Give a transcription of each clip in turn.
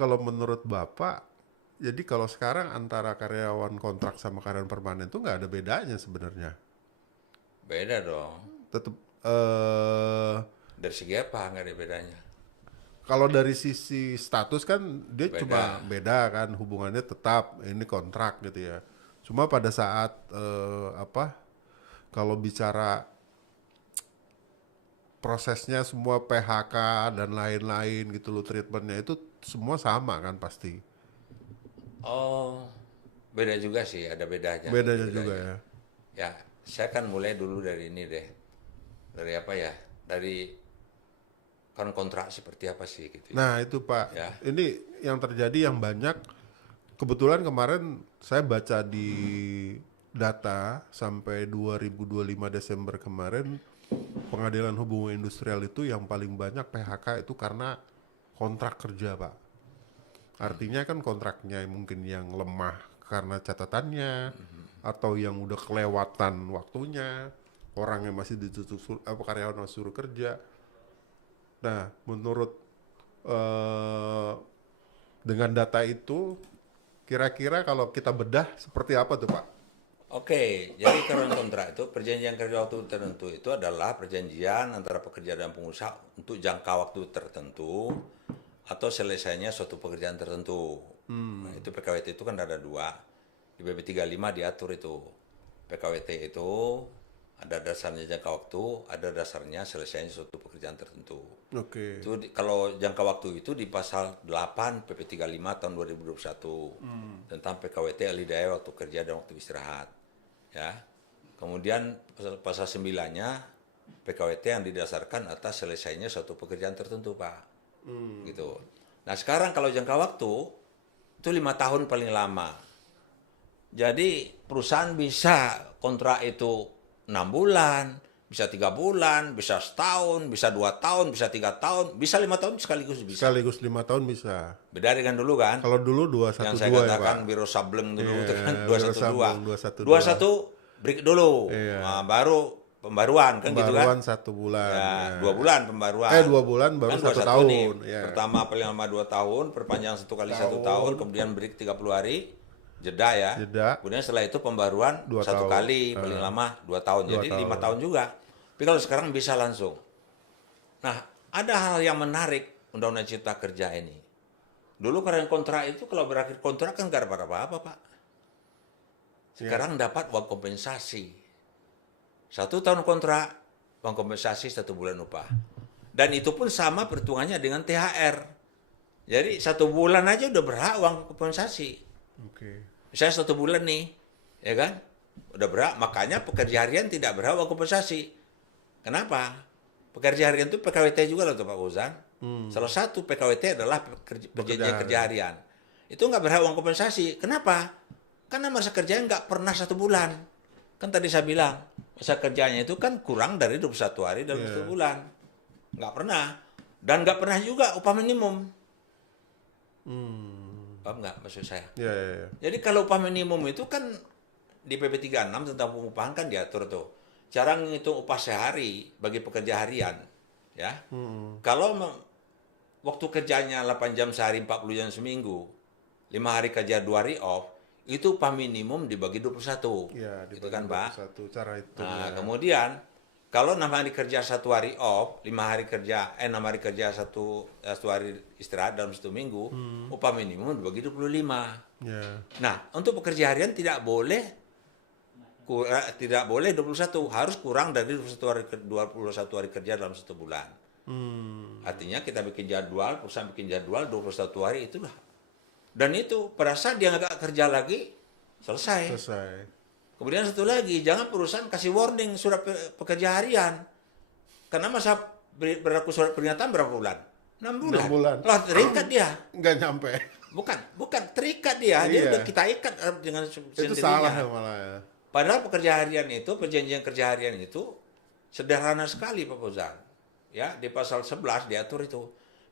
kalau menurut Bapak, jadi kalau sekarang antara karyawan kontrak sama karyawan permanen itu nggak ada bedanya sebenarnya. Beda dong. Tetap Dari segi apa nggak ada bedanya? kalau dari sisi status kan dia cuma Beda. beda kan hubungannya tetap ini kontrak gitu ya. Cuma pada saat apa kalau bicara prosesnya semua PHK dan lain-lain gitu loh treatmentnya itu semua sama kan pasti. Oh, beda juga sih, ada bedanya, ada Bedanya juga bedanya. ya. Ya, saya kan mulai dulu dari ini deh. Dari apa ya? Dari kan kontrak seperti apa sih gitu ya. Nah itu Pak, Ya. ini yang terjadi yang banyak. Kebetulan kemarin saya baca di data sampai 2025 Desember kemarin pengadilan hubungan industrial itu yang paling banyak PHK itu karena kontrak kerja Pak. Artinya kan kontraknya mungkin yang lemah karena catatannya atau yang udah kelewatan waktunya, orang yang masih ditutup apa karyawan masih suruh kerja. Nah, menurut eh, dengan data itu kira-kira kalau kita bedah seperti apa tuh Pak? Oke, jadi karyawan kontrak itu perjanjian kerja waktu tertentu itu adalah perjanjian antara pekerja dan pengusaha untuk jangka waktu tertentu atau selesainya suatu pekerjaan tertentu. Nah, itu PKWT itu kan ada dua. Di PP 35 diatur itu. PKWT itu ada dasarnya jangka waktu, ada dasarnya selesainya suatu pekerjaan tertentu. Oke. Itu kalau jangka waktu itu di pasal 8 PP 35 tahun 2021 tentang PKWT ahli daya waktu kerja dan waktu istirahat. Ya. Kemudian pasal 9-nya PKWT yang didasarkan atas selesainya suatu pekerjaan tertentu, Pak. Gitu. Nah, sekarang kalau jangka waktu itu 5 tahun paling lama. Jadi perusahaan bisa kontrak itu 6 bulan, bisa 3 bulan, bisa setahun, bisa 2 tahun, bisa 3 tahun, bisa 5 tahun sekaligus bisa. Sekaligus 5 tahun bisa. Beda dengan dulu kan? Kalau dulu Yang saya 212 ya Pak. katakan Biro Sableng dulu itu kan Iya, 212. Biro Sabung 21 break dulu. Iya. Nah, baru pembaruan kan gitu kan? Pembaruan 1 bulan. Ya, Ya. 2 bulan pembaruan. 2 bulan baru Kan 1 21 nih. tahun. Ya. Pertama paling lama 2 tahun, perpanjang 1 kali 1 tahun, kemudian break 30 hari, jeda ya. Jeda. Kemudian setelah itu pembaruan 2 1 tahun. kali, paling lama 2 tahun. 2 Jadi tahun. 5 tahun juga. Tapi kalau sekarang bisa langsung. Nah, ada hal yang menarik Undang-Undang Cipta Kerja ini. Dulu karena kontrak itu kalau berakhir kontrak kan gak dapat apa-apa, Pak. Sekarang dapat uang kompensasi. 1 tahun kontrak, uang kompensasi 1 bulan upah. Dan itu pun sama perhitungannya dengan THR. Jadi 1 bulan aja udah berhak uang kompensasi. Oke. Misalnya 1 bulan nih, ya kan? Udah berhak, makanya pekerja harian tidak berhak uang kompensasi. Kenapa? Pekerja harian itu PKWT juga loh tuh Pak Fauzan. Salah satu PKWT adalah perjanjian kerja harian. Itu nggak berhak uang kompensasi. Kenapa? Karena masa kerjanya nggak pernah 1 bulan. Kan tadi saya bilang, masa kerjanya itu kan kurang dari 21 hari dalam 1 bulan. Nggak pernah. Dan nggak pernah juga upah minimum. Paham nggak maksud saya? Ya, ya, ya. Jadi kalau upah minimum itu kan di PP 36 tentang pengupahan kan diatur tuh. Cara menghitung upah sehari bagi pekerja harian. Ya. Kalau waktu kerjanya 8 jam sehari, 40 jam seminggu, 5 hari kerja 2 hari off, itu upah minimum dibagi 21. Ya, Gitu kan, Pak? satu cara itu. Nah, kemudian kalau 6 hari kerja 1 hari off, 5 hari kerja, 6 hari kerja satu hari istirahat dalam 1 minggu, upah minimum dibagi 25. Ya. Nah, untuk pekerja harian tidak boleh 21, harus kurang dari 21 hari kerja dalam 1 bulan. Artinya kita bikin jadwal, perusahaan bikin jadwal 21 hari itulah. Dan itu pada saat dia nggak kerja lagi, selesai. Selesai. Kemudian satu lagi, jangan perusahaan kasih warning surat pekerja harian. Karena masa berlaku surat peringatan berapa bulan? 6 bulan. 6 bulan. Lah terikat dia. Nggak nyampe. Bukan terikat dia. Dia Iya. udah kita ikat dengan Itu sendirinya. salah ya malah ya. Padahal pekerja harian itu, perjanjian kerja harian itu sederhana sekali Pak Fauzan. Ya, di pasal 11 diatur itu.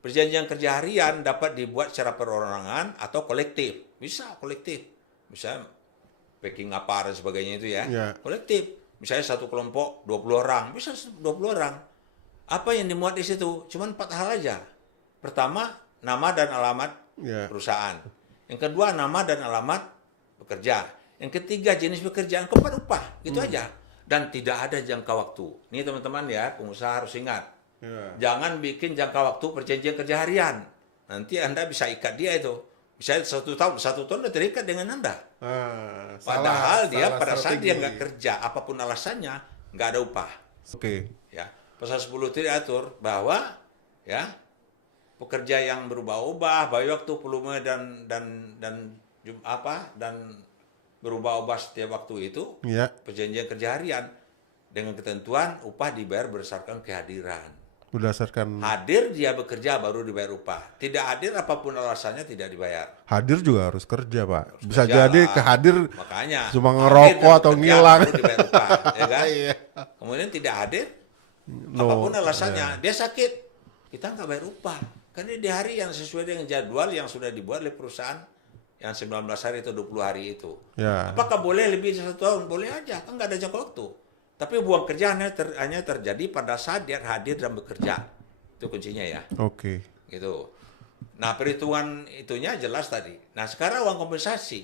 Perjanjian kerja harian dapat dibuat secara perorangan atau kolektif. Bisa kolektif. Misalnya packing apa dan sebagainya itu ya. Ya. Kolektif. Misalnya satu kelompok 20 orang, bisa 20 orang. Apa yang dimuat di situ? Cuma 4 hal aja. Pertama, nama dan alamat Ya. perusahaan. Yang kedua, nama dan alamat pekerja. Yang ketiga, jenis pekerjaan. Keempat, upah. Gitu aja. Dan tidak ada jangka waktu. Ini teman-teman ya, pengusaha harus ingat. Ya. Jangan bikin jangka waktu perjanjian kerja harian. Nanti Anda bisa ikat dia itu. Bisa 1 tahun udah terikat dengan Anda. Padahal dia pada saat dia nggak kerja, apapun alasannya, nggak ada upah. Oke. Ya, pasal 10 itu diatur bahwa ya pekerja yang berubah-ubah, baik waktu volume dan berubah-ubah setiap waktu itu, Ya. perjanjian kerja harian dengan ketentuan upah dibayar berdasarkan kehadiran. Berdasarkan Hadir dia bekerja baru dibayar upah. Tidak hadir apapun alasannya tidak dibayar. hadir juga harus kerja, Pak. Bisa kerja jadi lah. kehadir Makanya cuma hadir ngerokok dan atau bekerja ngilang. baru dibayar upah, ya kan? Iya. Kemudian tidak hadir No, apapun alasannya, dia sakit, kita nggak bayar upah. Karena di hari yang sesuai dengan jadwal yang sudah dibuat oleh perusahaan yang 19 hari atau 20 hari itu. Ya. Apakah boleh lebih dari 1 tahun? Boleh aja, kan nggak ada jangka waktu. Tapi hubungan kerja hanya terjadi pada saat dia hadir dan bekerja. Itu kuncinya ya. Oke. Gitu. Nah, perhitungan itunya jelas tadi. Nah, sekarang uang kompensasi.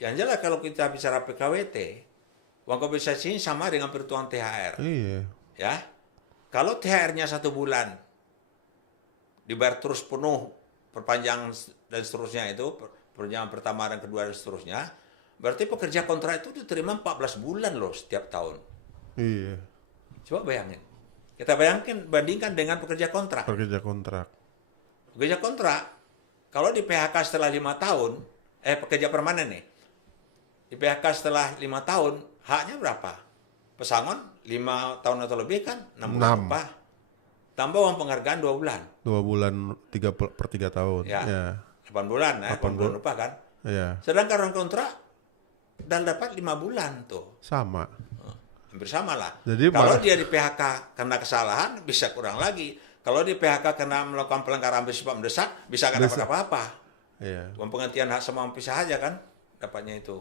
Yang jelas kalau kita bicara PKWT, uang kompensasi ini sama dengan perhitungan THR. Iya. Ya. Kalau THR-nya 1 bulan, dibayar terus penuh, perpanjang dan seterusnya itu, perpanjangan pertama dan kedua dan seterusnya, berarti pekerja kontrak itu diterima 14 bulan loh setiap tahun. Iya. Coba bayangin. Kita bandingkan dengan pekerja kontrak. Pekerja kontrak. Pekerja kontrak, kalau di PHK setelah 5 tahun, pekerja permanen nih, di PHK setelah 5 tahun, haknya berapa? Pesangon 5 tahun atau lebih kan, 6 bulan 6. upah. Tambah uang penghargaan 2 bulan. 2 bulan 3 tahun. Ya, Ya. 8 bulan, 8 bulan upah kan. Ya. Sedangkan orang kontrak, dan dapat 5 bulan tuh. Sama. Hampir sama lah. Jadi kalau dia di PHK karena kesalahan, bisa kurang lagi. Kalau di PHK karena melakukan pelanggaran bersifat mendesak, bisa nggak dapat apa-apa. Iya. Uang penggantian hak sama pisah aja kan, dapatnya itu.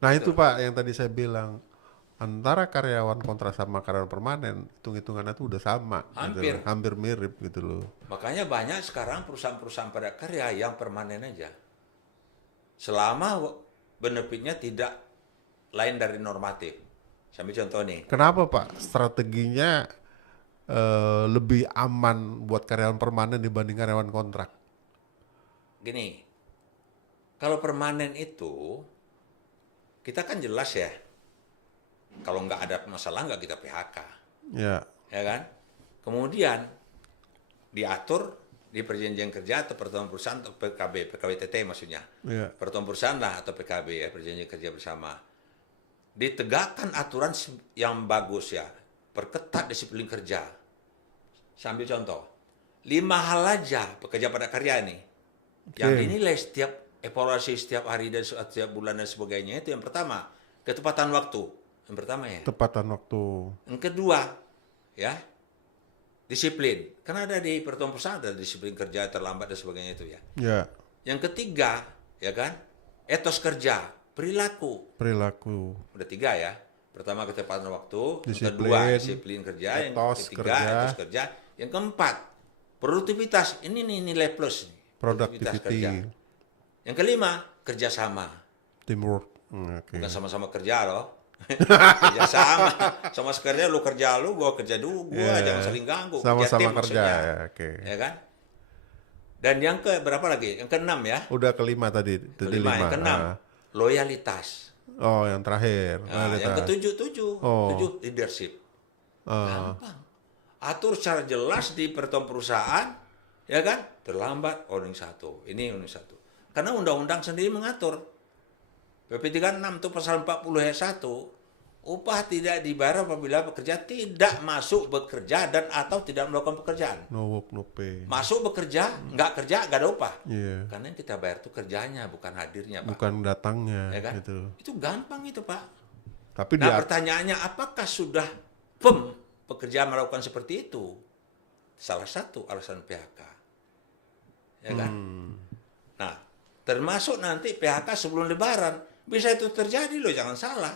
Nah itu Pak yang tadi saya bilang, antara karyawan kontrak sama karyawan permanen, hitung-hitungannya tuh udah sama. Hampir. Gitu loh. Hampir mirip gitu loh. Makanya banyak sekarang perusahaan-perusahaan padat karya yang permanen aja. Selama benefitnya tidak lain dari normatif. Sambil contoh nih. Kenapa Pak strateginya lebih aman buat karyawan permanen dibanding karyawan kontrak? Gini, kalau permanen itu, kita kan jelas ya, kalau nggak ada masalah nggak kita PHK. Ya. Ya kan? Kemudian diatur di perjanjian kerja atau pertemuan perusahaan atau PKWTT maksudnya. Ya. Pertemuan perusahaan lah atau PKB ya, perjanjian kerja bersama. Ditegakkan aturan yang bagus ya, perketat disiplin kerja. Sambil contoh, 5 hal aja pekerja padat karya nih, yang dinilai setiap evaluasi setiap hari dan setiap bulan dan sebagainya itu yang pertama, ketepatan waktu. Yang pertama ya. Tepatan waktu. Yang kedua, ya, disiplin. Karena ada di pertemuan perusahaan ada disiplin kerja terlambat dan sebagainya itu ya. Ya. Yang ketiga, ya kan, etos kerja, perilaku. Perilaku. Udah 3 ya. Pertama ketepatan waktu, Disiplin, yang kedua disiplin kerja, yang ketiga etos kerja, yang keempat produktivitas. Ini nih nilai plus nih. Produktivitas Productivity. kerja. Yang kelima kerjasama. Teamwork. Oke. Bukan sama-sama kerja loh. Kerjasama. Sama sekerja lu kerja lu, gua kerja dulu, gua jangan saling ganggu. Sama-sama tim kerja maksudnya. ya. Oke. Ya kan? Dan yang ke berapa lagi? Yang keenam ya. Udah kelima tadi. Kelima, yang keenam loyalitas. Oh, yang terakhir. Nah, yang ketujuh, Oh. tujuh leadership. Gampang. Atur secara jelas di pertemuan perusahaan, ya kan? Terlambat warning 1. Ini warning 1. Karena undang-undang sendiri mengatur. PP 36 itu pasal 40 ayat 1, upah tidak dibayar apabila pekerja tidak masuk bekerja dan atau tidak melakukan pekerjaan. No work, no pay. Masuk bekerja, nggak kerja, nggak ada upah. Iya. Karena yang kita bayar itu kerjanya, bukan hadirnya, Pak. Bukan datangnya. Ya kan? Gitu. Itu gampang itu, Pak. Tapi Nah, pertanyaannya apakah sudah firm pekerja melakukan seperti itu? Salah satu alasan PHK. Ya kan? Nah, termasuk nanti PHK sebelum lebaran. Bisa itu terjadi loh, jangan salah.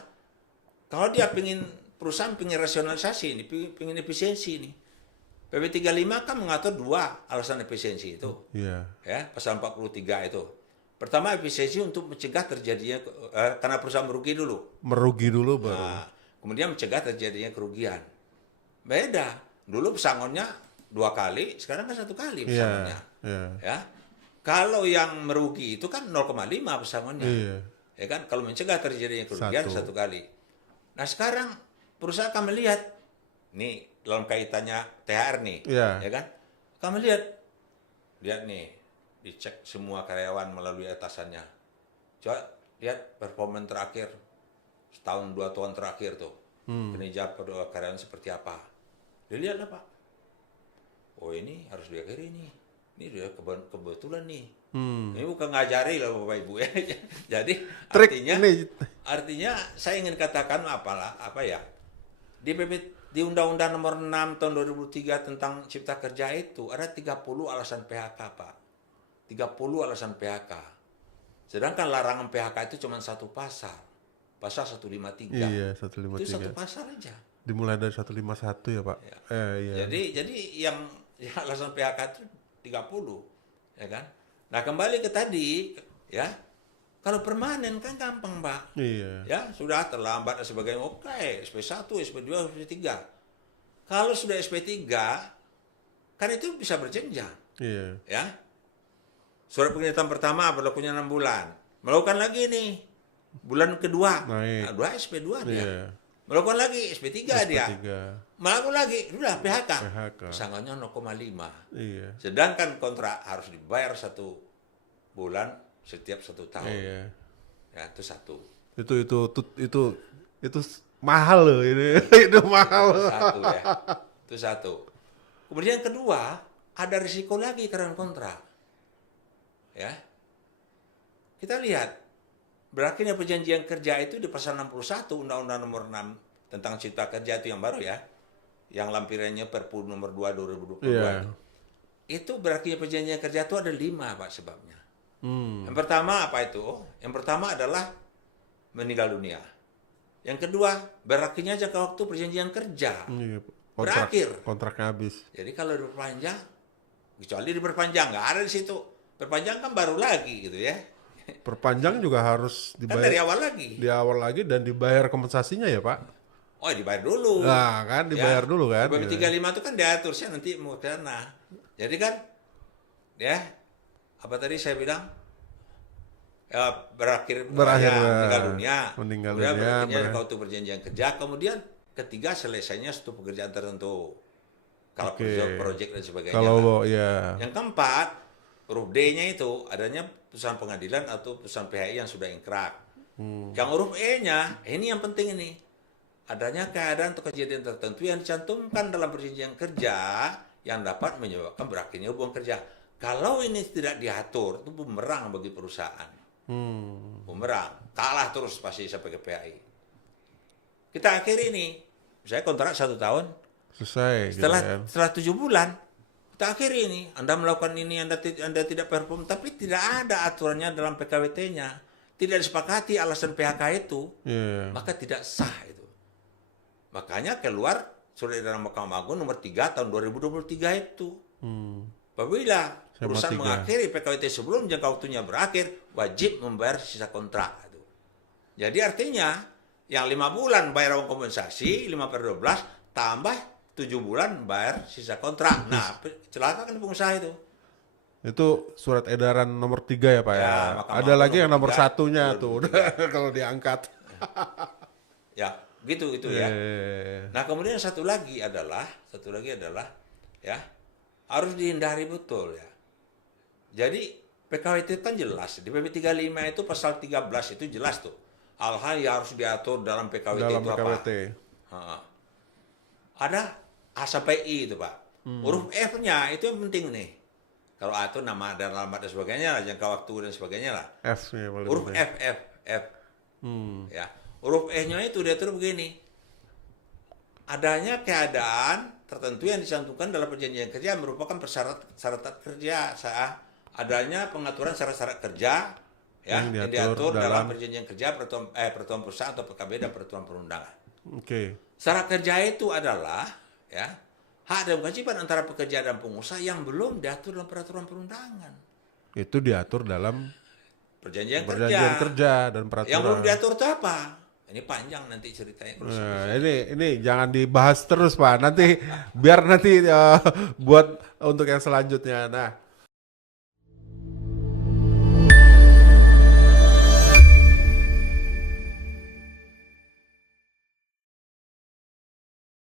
Kalau dia perusahaan pengen rasionalisasi ini, pengen efisiensi ini. PP 35 kan mengatur 2 alasan efisiensi itu. Iya. Ya, pasal 43 itu. Pertama, efisiensi untuk mencegah terjadinya karena perusahaan merugi dulu. Merugi dulu baru. Nah, kemudian mencegah terjadinya kerugian. Beda. Dulu pesangonnya 2 kali, sekarang kan 1 kali pesangonnya. Iya. Ya. Kalau yang merugi itu kan 0,5 pesangonnya. Iya. Ya kan, kalau mencegah terjadinya kerugian 1 kali. Nah, sekarang perusahaan akan melihat nih dalam kaitannya THR nih, Iya. ya kan? Akan lihat nih, dicek semua karyawan melalui atasannya. Coba lihat performa terakhir setahun 2 tahun terakhir tuh, kinerja karyawan seperti apa. Dilihat apa? Oh, ini harus diakhiri nih. Ini udah kebetulan nih. Ini bukan ngajari loh Bapak Ibu ya. Jadi Trik artinya saya ingin katakan apa ya? Di Undang-Undang Nomor 6 Tahun 2003 tentang Cipta Kerja itu ada 30 alasan PHK, Pak. 30 alasan PHK. Sedangkan larangan PHK itu cuma 1 pasal. Pasal 153. Iya, 153. Itu 1 pasal aja. Dimulai dari 151 ya, Pak. Ya. Iya. Jadi yang alasan PHK itu 30, ya kan? Nah, kembali ke tadi, ya. Kalau permanen kan gampang, Pak. Iya. Ya, sudah terlambat dan sebagainya. Oke, SP1, SP2, SP3. Kalau sudah SP3, kan itu bisa berjenjang. Iya. Ya. Surat pernyataan pertama berlakunya 6 bulan. Melakukan lagi nih. Bulan kedua. Naik. Nah, SP2 dia. Iya. Melakukan lagi SP3 dia. Melakukan lagi, sudah PHK. Pesangonnya 0,5. Iya. Sedangkan kontrak harus dibayar 1 bulan setiap 1 tahun. Iya. Ya, itu 1. Itu mahal loh ini. Itu mahal. 1 ya. Itu 1. Kemudian yang kedua, ada risiko lagi karena kontrak. Ya. Kita lihat berakhirnya perjanjian kerja itu di pasal 61 Undang-Undang Nomor 6 tentang Cipta Kerja itu yang baru ya. Yang lampirannya Perpu Nomor 2 2022. Iya. Itu berakhirnya perjanjian kerja itu ada 5, Pak, sebabnya. Yang pertama apa itu? Yang pertama adalah meninggal dunia. Yang kedua, berakhirnya jangka waktu perjanjian kerja. Iya, Berakhir. Kontraknya habis. Jadi kalau diperpanjang, kecuali diperpanjang, nggak ada di situ. Perpanjang kan baru lagi gitu ya. Perpanjang juga harus Kan dibayar dari awal lagi. di awal lagi dan dibayar kompensasinya ya, Pak. Oh, dibayar dulu. Nah, kan dibayar dulu kan. PP 35 itu kan diatur sih nanti mau ke sana. Jadi kan ya apa tadi saya bilang ya, berakhir meninggal dunia. Kemudian berakhirnya waktu perjanjian kerja, kemudian ketiga selesainya suatu pekerjaan tertentu. Kalau proyek dan sebagainya. Kalau ya. Yang keempat, huruf D-nya itu adanya putusan pengadilan atau putusan PHI yang sudah ingkrah. Yang huruf E-nya, ini yang penting ini. Adanya keadaan atau kejadian tertentu yang dicantumkan dalam perjanjian kerja yang dapat menyebabkan berakhirnya hubungan kerja. Kalau ini tidak diatur, itu bumerang bagi perusahaan. Bumerang. Kalah terus pasti sampai ke PHI. Kita akhiri ini. Saya kontrak 1 tahun. Selesai. Setelah 7 bulan, kita akhiri ini. Anda melakukan ini, Anda tidak perform. Tapi tidak ada aturannya dalam PKWT-nya. Tidak disepakati alasan PHK itu. Maka tidak sah itu. Makanya keluar surat edaran Mahkamah Agung nomor 3 tahun 2023 itu. Apabila perusahaan mengakhiri PKWT sebelum jangka waktunya berakhir, wajib membayar sisa kontrak. Jadi artinya, yang 5 bulan bayar uang kompensasi, 5/12, tambah 7 bulan bayar sisa kontrak. Nah, celaka kan pengusaha itu. Itu surat edaran nomor 3 ya, Pak ya. Ada lagi yang nomor 1-nya tuh, kalau diangkat. Ya, gitu itu ya. Nah, kemudian satu lagi adalah ya, harus dihindari betul ya. Jadi PKWT kan jelas, di PP 35 itu pasal 13 itu jelas tuh. Hal-hal yang harus diatur dalam PKWT itu apa? Ada A sampai I itu, Pak. Huruf F-nya itu yang penting nih. Kalau A itu nama dan alamat dan sebagainya, jangka waktu dan sebagainya lah. F-nya paling huruf F. Ya. Huruf E-nya itu diatur begini. Adanya keadaan tertentu yang dicantumkan dalam perjanjian kerja merupakan persyaratan kerja. Adanya pengaturan syarat-syarat kerja yang diatur dalam perjanjian kerja peraturan perusahaan atau PKB dan peraturan perundangan. Oke. Syarat kerja itu adalah ya hak dan kewajiban antara pekerja dan pengusaha yang belum diatur dalam peraturan perundangan. Itu diatur dalam Perjanjian perjanjian kerja dan peraturan. Yang belum diatur itu apa? Ini panjang nanti ceritanya. Nah, ini jangan dibahas terus Pak. Nanti biar nanti buat untuk yang selanjutnya. Nah,